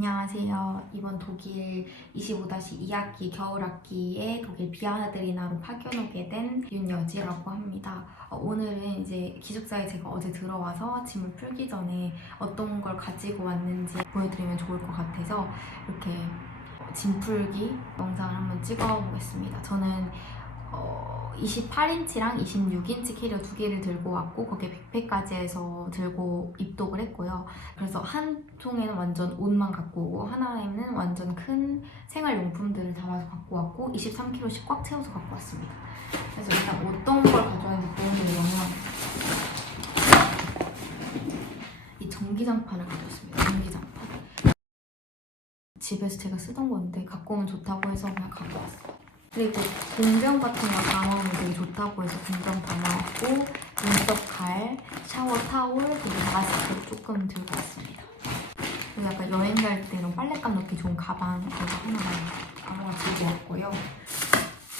안녕하세요. 이번 독일 25-2학기 겨울학기에 독일 비아나드리나로 파견 오게 된 윤여지라고 합니다. 어, 오늘은 이제 기숙사에 제가 어제 들어와서 짐을 풀기 전에 어떤 걸 가지고 왔는지 보여드리면 좋을 것 같아서 이렇게 짐 풀기 영상을 한번 찍어보겠습니다. 저는 어, 28인치랑 26인치 캐리어 두 개를 들고 왔고 거기에 백팩까지 해서 들고 입독을 했고요. 그래서 한 통에는 완전 옷만 갖고 오고 하나에는 완전 큰 생활용품들을 담아서 갖고 왔고 23kg씩 꽉 채워서 갖고 왔습니다. 그래서 일단 어떤 걸 가져왔는지 보여드리려면 이 전기장판을 가져왔습니다. 전기장판. 집에서 제가 쓰던 건데 갖고 오면 좋다고 해서 그냥 갖고 왔어요. 그리고 공병 같은 거 담아오면 되게 좋다고 해서 공병 담아왔고 눈썹 칼, 샤워 타올, 그리고 마스크 조금 들고 왔습니다. 그리고 약간 여행 갈 때는 빨랫감 넣기 좋은 가방 이거 하나 하나 들고 왔고요.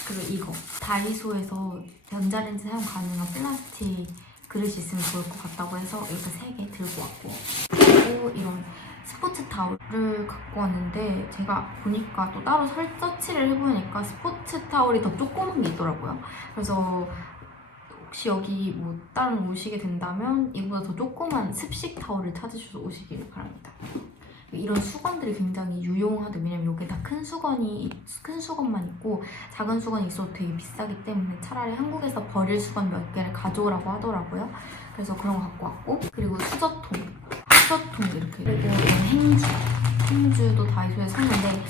그리고 이거 다이소에서 전자레인지 사용 가능한 플라스틱 그릇이 있으면 좋을 것 같다고 해서 이렇게 세 개 들고 왔고 그리고 이런 스포츠 타올을 갖고 왔는데 제가 보니까 또 따로 설서치를 해보니까 스포츠 타올이 더 조그만 게 있더라고요. 그래서 혹시 여기 뭐 다른 오시게 된다면 이보다 더 조그만 습식 타올을 찾으셔서 오시길 바랍니다. 이런 수건들이 굉장히 유용하대 왜냐면 여기 다 큰 수건이 큰 수건만 있고 작은 수건이 있어도 되게 비싸기 때문에 차라리 한국에서 버릴 수건 몇 개를 가져오라고 하더라고요. 그래서 그런 거 갖고 왔고 그리고 수저통 수저통 이렇게 그리고 행주 행주도 다이소에 샀는데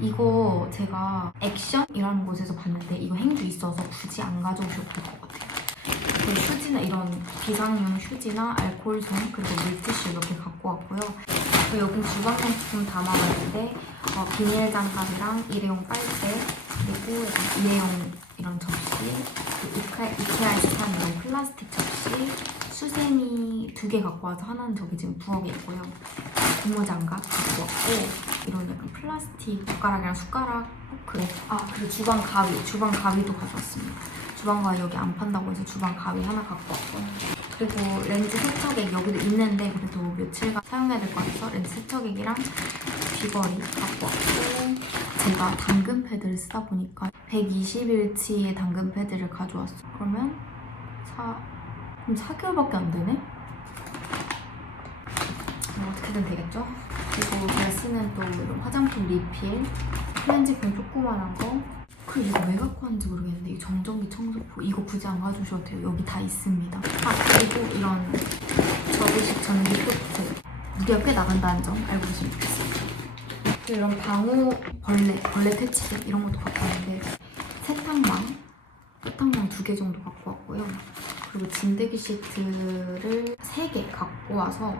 이거 제가 액션이라는 곳에서 봤는데 이거 행주 있어서 굳이 안 가져오셔도 될 것 같아요. 그 휴지나 이런 비상용 휴지나 알코올솜 그리고 물티슈 이렇게 갖고 왔고요. 그리고 여기 주방용품 담아봤는데 어, 비닐 장갑이랑 일회용 빨대 그리고 일회용 이런 접시 그리고 이케, 이케아에서 산 이런 플라스틱 접시 수세미 두 개 갖고 와서 하나는 저기 지금 부엌에 있고요. 고무 장갑 갖고 왔고 이런 약간 플라스틱 젓가락이랑 숟가락 포크 아 그리고 주방 가위 주방 가위도 가져왔습니다. 주방 가위 여기 안 판다고 해서 주방 가위 하나 갖고 왔고 그리고 렌즈 세척액 여기도 있는데 그래도 며칠간 사용해야 될 것 같아서 렌즈 세척액이랑 귀걸이 갖고 왔고 제가 당근 패드를 쓰다 보니까 120일치의 당근 패드를 가져왔어 그러면 사 그럼 4개월밖에 안 되네? 뭐 어떻게든 되겠죠? 그리고 제가 쓰는 또 이런 화장품 리필 클렌징폼 조그만한 거. 그리고 이거 왜 갖고 왔는지 모르겠는데 이 정전기 청소포 이거 굳이 안 가져오셔도 돼요. 여기 다 있습니다. 아 그리고 이런 접이식 전기 포트. 무게가 꽤 나간다는 점 알고 계시면 좋겠어요. 이런 방호 벌레 벌레 퇴치제 이런 것도 갖고 왔는데 세탁망 세탁망 두 개 정도 갖고 왔고요 그리고 진드기 시트를 세개 갖고 와서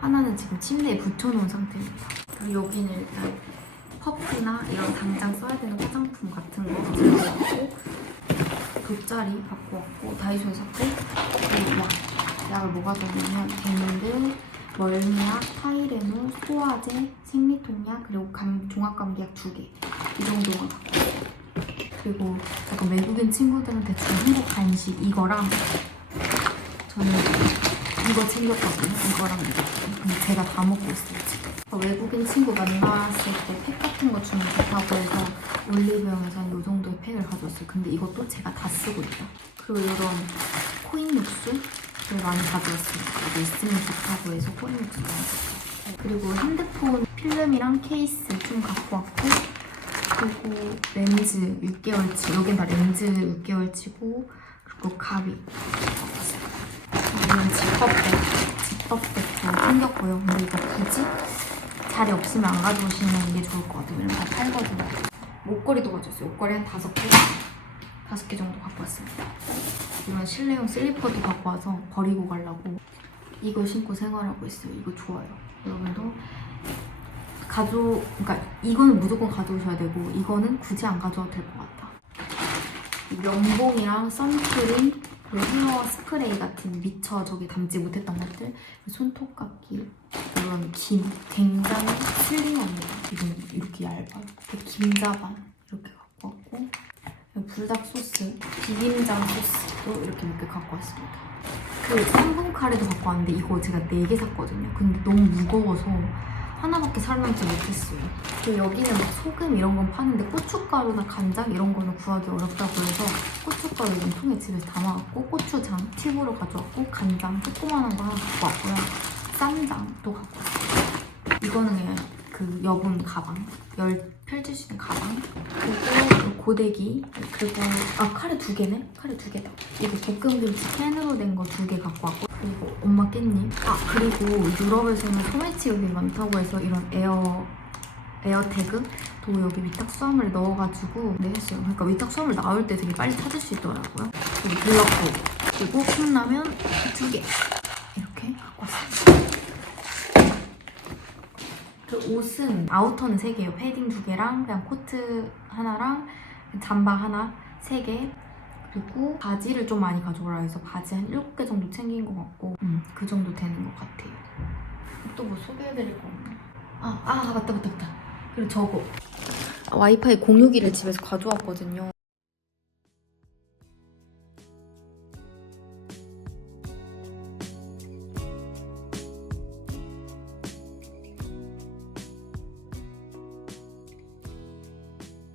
하나는 지금 침대에 붙여놓은 상태입니다. 그리고 여기는 일단 퍼프나 이런 당장 써야 되는 화장품 같은 거 갖고 왔고 돗자리 갖고 왔고 다이소에 샀고 그리고 약 약을 뭐 가져왔냐면 데밀드, 멀미약, 타이레놀, 소화제, 생리통약 그리고 감, 종합감기약 두 개. 이 정도만 갖고 그리고 약간 외국인 친구들한테 준 한국 간식 이거랑 저는 이거 챙겼거든요 이거랑 이거 근데 제가 다 먹고 있어요 지금 어, 외국인 친구 만났을 때 팩 같은 거 주면 좋다고 해서 올리브영에서 이 정도의 팩을 가져왔어요. 근데 이것도 제가 다 쓰고 있다. 그리고 이런 코인 육수를 많이 가져왔습니다. 이거 있으면 좋다고 해서 코인 육수 가져왔어요. 그리고 핸드폰 필름이랑 케이스 좀 갖고 왔고 그리고 렌즈 6개월치 여긴 다 렌즈 6개월치고 그리고 가위 지퍼백 지퍼백도 챙겼고요. 근데 이거 굳이 자리 없으면 안 가져오시면 이게 좋을 것 같아요. 왜냐면 다 팔거든요. 목걸이도 가져왔어요. 목걸이 한 다섯 개? 다섯 개 정도 갖고 왔습니다. 이런 실내용 슬리퍼도 갖고 와서 버리고 가려고 이거 신고 생활하고 있어요. 이거 좋아요. 여러분도 가져, 그러니까 이거는 무조건 가져오셔야 되고 이거는 굳이 안 가져와도 될 것 같아. 면봉이랑 선크림 헤어 스프레이 같은 미처 저기 담지 못했던 것들 손톱깎이 이런 긴 굉장히 슬림합니다 이건 이렇게 얇아요 김자반 이렇게 갖고 왔고 불닭 소스 비빔장 소스도 이렇게 몇 개 갖고 왔습니다. 그 3분 카레도 갖고 왔는데 이거 제가 4개 샀거든요. 근데 너무 무거워서 하나밖에 설명지 못했어요. 그리고 여기는 막 소금 이런 건 파는데 고춧가루나 간장 이런 거는 구하기 어렵다고 해서 고춧가루 이런 통에 집에서 담아왔고 고추장 팁으로 가져왔고 간장 조그만한 거 하나 갖고 왔고요. 쌈장도 갖고 왔어요. 이거는 그냥 그 여분 가방 열 펼칠 수 있는 가방 그리고 고데기 그리고 아 카레 두 개네? 카레 두 개다. 이거 볶음김치 캔으로 된 거 두 개 갖고 왔고 그리고 엄마 깻잎. 아 그리고 유럽에서는 소매치육이 많다고 해서 이런 에어 에어태그? 도 여기 위탁 수화물에 넣어가지고 네 했어요. 그러니까 위탁 수화물 나올 때 되게 빨리 찾을 수 있더라고요. 그리고 블럭도 그리고 컵라면 두 개. 이렇게 갖고 왔어요 그 옷은 아우터는 3개예요. 패딩 2개랑 그냥 코트 하나랑 잠바 하나 3개 그리고 바지를 좀 많이 가져오라 해서 바지 한 7개 정도 챙긴 것 같고 음, 그 정도 되는 것 같아요. 또 뭐 소개해드릴 거 없나? 아, 아 맞다 맞다 맞다. 그리고 저거 와이파이 공유기를 집에서 가져왔거든요.